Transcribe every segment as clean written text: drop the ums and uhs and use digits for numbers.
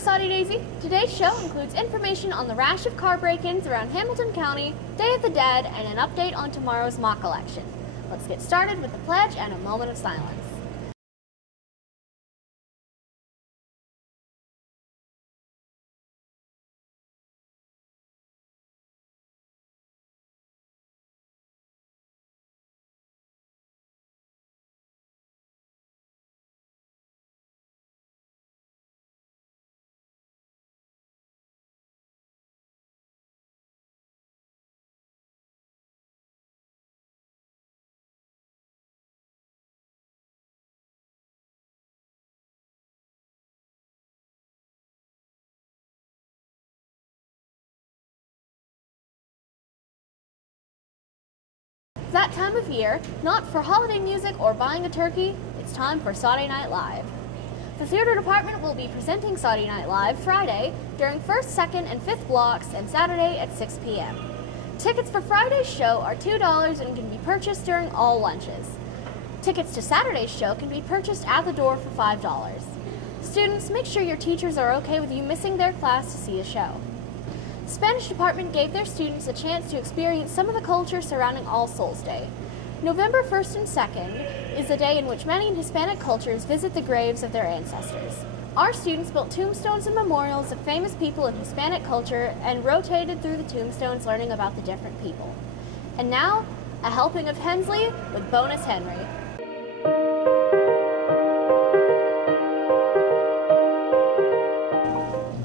Saudi Daisy. Today's show includes information on the rash of car break-ins around Hamilton County, Day of the Dead, and an update on tomorrow's mock election. Let's get started with the pledge and a moment of silence. That time of year, not for holiday music or buying a turkey, it's time for Saudi Night Live. The theater department will be presenting Saudi Night Live Friday during 1st, 2nd, and 5th blocks and Saturday at 6 p.m. Tickets for Friday's show are $2 and can be purchased during all lunches. Tickets to Saturday's show can be purchased at the door for $5. Students, make sure your teachers are okay with you missing their class to see a show. The Spanish department gave their students a chance to experience some of the culture surrounding All Souls Day. November 1st and 2nd is the day in which many Hispanic cultures visit the graves of their ancestors. Our students built tombstones and memorials of famous people in Hispanic culture and rotated through the tombstones learning about the different people. And now, a helping of Hensley with Bonus Henry.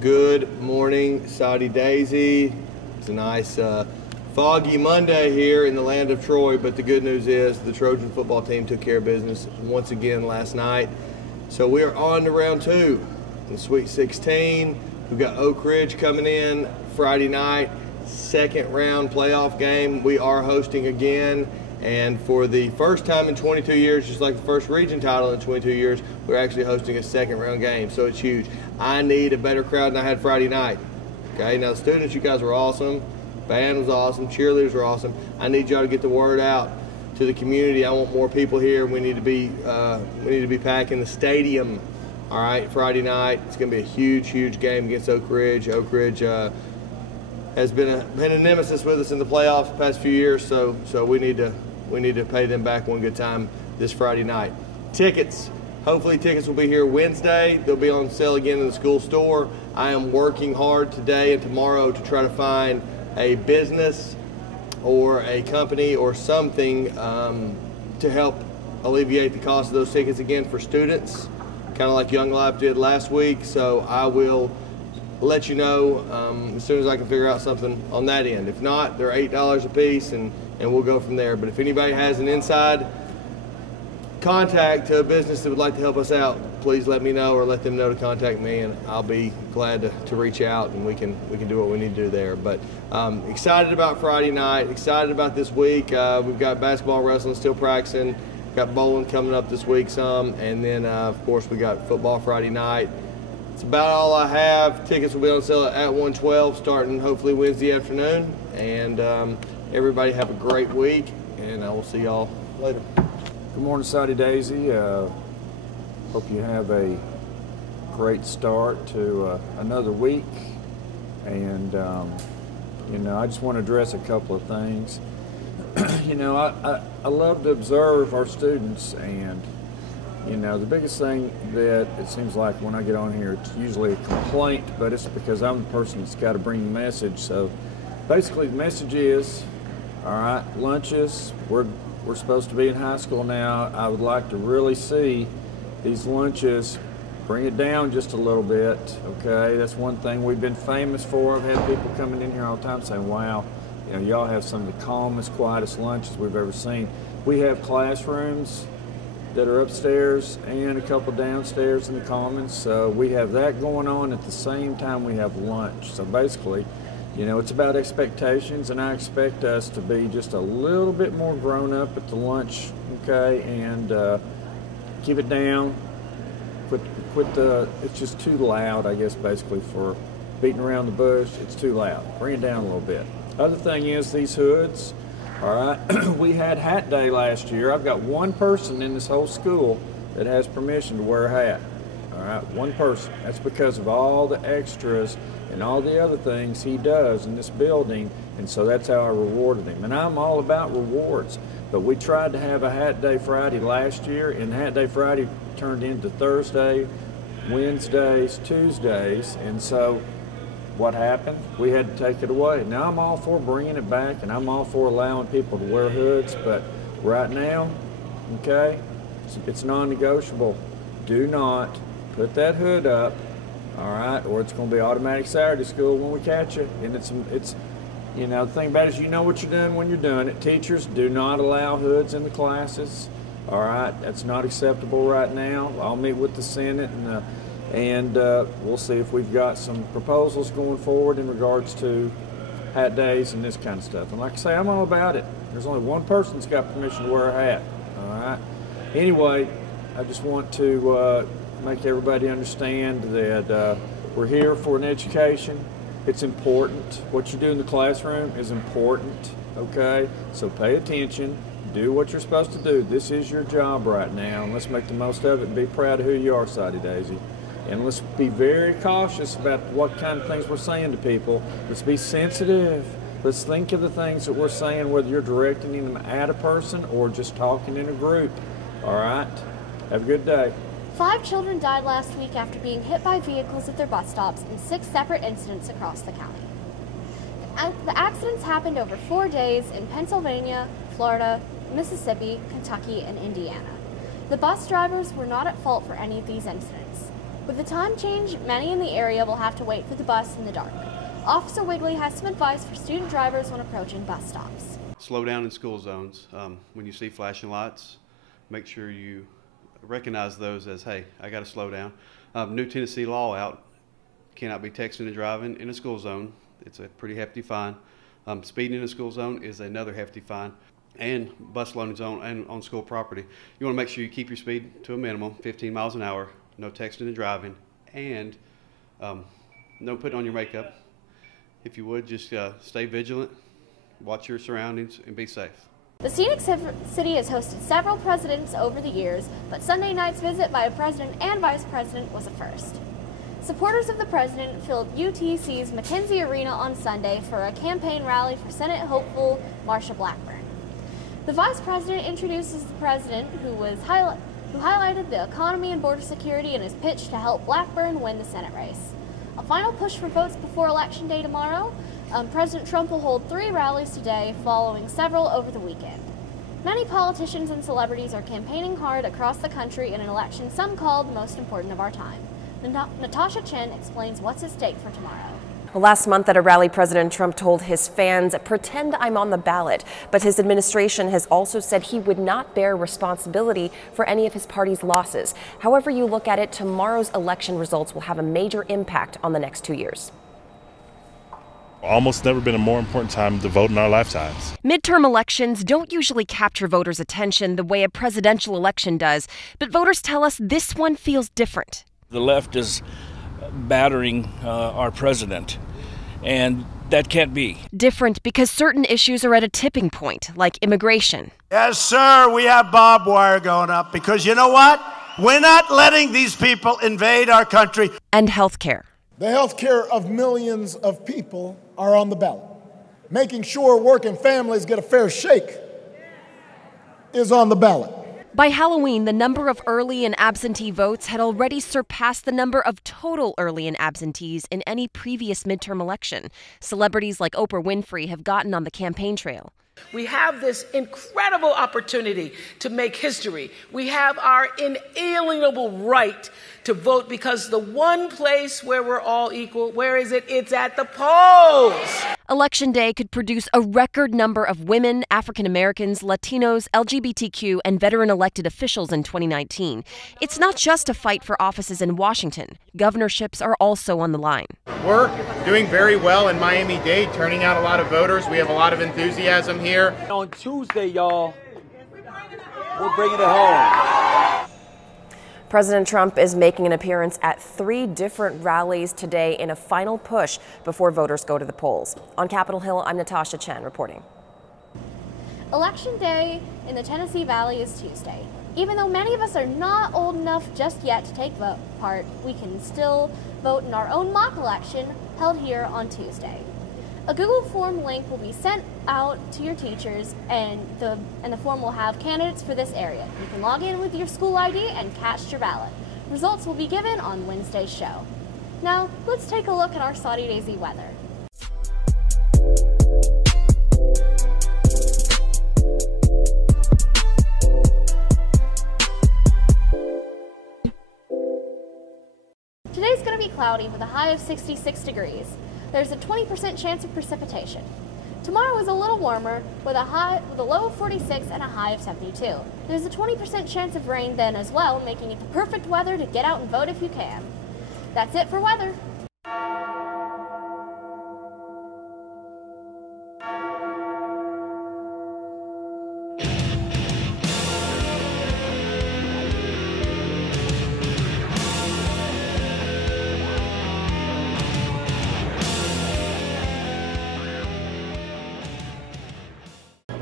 Good morning, Saudi Daisy. It's a nice foggy Monday here in the land of Troy, but the good news is the Trojan football team took care of business once again last night. So we are on to round 2, the Sweet 16. We've got Oak Ridge coming in Friday night, second round playoff game. We are hosting again, and for the first time in 22 years, just like the first region title in 22 years, we're actually hosting a second round game, so it's huge. I need a better crowd than I had Friday night. Okay, now students, you guys were awesome. Band was awesome. Cheerleaders were awesome. I need y'all to get the word out to the community. I want more people here. We need to be packing the stadium. All right, Friday night. It's going to be a huge, huge game against Oak Ridge. Oak Ridge has been a nemesis with us in the playoffs the past few years. So we need to pay them back one good time this Friday night. Tickets. Hopefully tickets will be here Wednesday. They'll be on sale again in the school store. I am working hard today and tomorrow to try to find a business or a company or something to help alleviate the cost of those tickets again for students, kind of like Young Life did last week. So I will let you know as soon as I can figure out something on that end. If not, they're $8 a piece and we'll go from there. But if anybody has an inside contact to a business that would like to help us out, please let me know or let them know to contact me, and I'll be glad to reach out and we can do what we need to do there. But excited about Friday night, excited about this week. We've got basketball, wrestling still practicing, got bowling coming up this week some, and then of course we got football Friday night. It's about all I have. Tickets will be on sale at 1:12 starting hopefully Wednesday afternoon, and everybody have a great week, and I will see y'all later. Good morning, Saudi Daisy. Hope you have a great start to another week. And, I just want to address a couple of things. I love to observe our students, and, the biggest thing that it seems like when I get on here, it's usually a complaint, but it's because I'm the person that's got to bring the message. So basically the message is, all right, lunches, we're supposed to be in high school now. I would like to really see these lunches, bring it down just a little bit, okay? That's one thing we've been famous for. I've had people coming in here all the time saying, wow, y'all have some of the calmest, quietest lunches we've ever seen. We have classrooms that are upstairs and a couple downstairs in the commons, so we have that going on at the same time we have lunch. So basically, it's about expectations, and I expect us to be just a little bit more grown up at the lunch, okay, and keep it down. It's just too loud, I guess, basically, for beating around the bush. It's too loud. Bring it down a little bit. Other thing is these hoods, all right. We had hat day last year. I've got one person in this whole school that has permission to wear a hat, all All right, one person. That's because of all the extras and all the other things he does in this building, and so that's how I rewarded him. And I'm all about rewards, but we tried to have a Hat Day Friday last year, and Hat Day Friday turned into Thursday, Wednesdays, Tuesdays, and so what happened? We had to take it away. Now I'm all for bringing it back, and I'm all for allowing people to wear hoods, but right now, okay, it's non-negotiable. Do not put that hood up, all right, or it's going to be automatic Saturday school when we catch you. And it's you know, the thing about it is you know what you're doing when you're doing it. Teachers, do not allow hoods in the classes, all right? That's not acceptable right now. I'll meet with the Senate, and we'll see if we've got some proposals going forward in regards to hat days and this kind of stuff. And like I say, I'm all about it. There's only one person that's got permission to wear a hat, all right? Anyway, I just want to make everybody understand that we're here for an education. It's important. What you do in the classroom is important, okay? So pay attention. Do what you're supposed to do. This is your job right now, and let's make the most of it and be proud of who you are, Sadie Daisy. And let's be very cautious about what kind of things we're saying to people. Let's be sensitive. Let's think of the things that we're saying, whether you're directing them at a person or just talking in a group, all right? Have a good day. 5 children died last week after being hit by vehicles at their bus stops in 6 separate incidents across the county. The accidents happened over 4 days in Pennsylvania, Florida, Mississippi, Kentucky, and Indiana. The bus drivers were not at fault for any of these incidents. With the time change, many in the area will have to wait for the bus in the dark. Officer Wigley has some advice for student drivers when approaching bus stops. Slow down in school zones. When you see flashing lights, make sure you recognize those as, hey, I got to slow down. New Tennessee law out, cannot be texting and driving in a school zone. It's a pretty hefty fine. Speeding in a school zone is another hefty fine, and bus loading zone and on school property. You want to make sure you keep your speed to a minimum, 15 miles an hour, no texting and driving, and no putting on your makeup. If you would, just stay vigilant, watch your surroundings, and be safe. The scenic city has hosted several presidents over the years, but Sunday night's visit by a president and vice president was a first. Supporters of the president filled UTC's McKenzie Arena on Sunday for a campaign rally for Senate hopeful Marsha Blackburn. The vice president introduces the president, who highlighted the economy and border security in his pitch to help Blackburn win the Senate race. A final push for votes before Election Day tomorrow. President Trump will hold 3 rallies today, following several over the weekend. Many politicians and celebrities are campaigning hard across the country in an election some call the most important of our time. Natasha Chen explains what's at stake for tomorrow. Well, last month at a rally, President Trump told his fans, "Pretend I'm on the ballot." But his administration has also said he would not bear responsibility for any of his party's losses. However you look at it, tomorrow's election results will have a major impact on the next 2 years. Almost never been a more important time to vote in our lifetimes. Midterm elections don't usually capture voters' attention the way a presidential election does, but voters tell us this one feels different. The left is battering our president, and that can't be. Different because certain issues are at a tipping point, like immigration. Yes, sir, we have barbed wire going up because you know what? We're not letting these people invade our country. And health care. The health care of millions of people are on the ballot. Making sure working families get a fair shake is on the ballot. By Halloween, the number of early and absentee votes had already surpassed the number of total early and absentees in any previous midterm election. Celebrities like Oprah Winfrey have gotten on the campaign trail. We have this incredible opportunity to make history. We have our inalienable right to vote because the one place where we're all equal, where is it? It's at the polls. Election Day could produce a record number of women, African Americans, Latinos, LGBTQ, and veteran elected officials in 2019. It's not just a fight for offices in Washington. Governorships are also on the line. We're doing very well in Miami-Dade, turning out a lot of voters. We have a lot of enthusiasm here. On Tuesday, y'all, we're bringing it home. President Trump is making an appearance at 3 different rallies today in a final push before voters go to the polls. On Capitol Hill, I'm Natasha Chen reporting. Election Day in the Tennessee Valley is Tuesday. Even though many of us are not old enough just yet to take part, we can still vote in our own mock election held here on Tuesday. A Google form link will be sent out to your teachers, and the form will have candidates for this area. You can log in with your school ID and cast your ballot. Results will be given on Wednesday's show. Now, let's take a look at our Soddy Daisy weather. Today's going to be cloudy with a high of 66 degrees. There's a 20% chance of precipitation. Tomorrow is a little warmer with a low of 46 and a high of 72. There's a 20% chance of rain then as well, making it the perfect weather to get out and vote if you can. That's it for weather.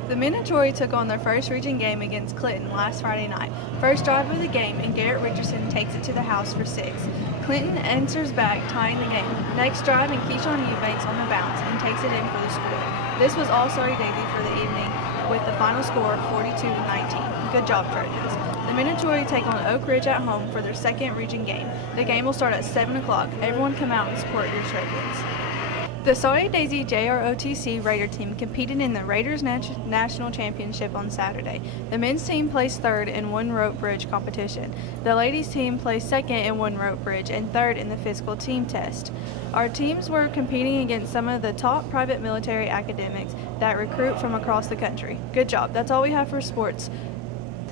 The men of Troy took on their first region game against Clinton last Friday night. First drive of the game, and Garrett Richardson takes it to the house for 6. Clinton answers back, tying the game. Next drive, and Keyshawn Eubanks on the bounce and takes it in for the score. This was all Soddy Daisy for the evening, with the final score 42-19. Good job, Trojans. The men of Troy take on Oak Ridge at home for their second region game. The game will start at 7 o'clock. Everyone come out and support your Trojans. The Soddy Daisy JROTC Raider team competed in the Raiders National Championship on Saturday. The men's team placed third in one-rope bridge competition. The ladies' team placed second in one-rope bridge and third in the physical team test. Our teams were competing against some of the top private military academics that recruit from across the country. Good job. That's all we have for sports.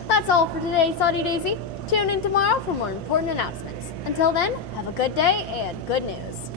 That's all for today, Soddy Daisy. Tune in tomorrow for more important announcements. Until then, have a good day and good news.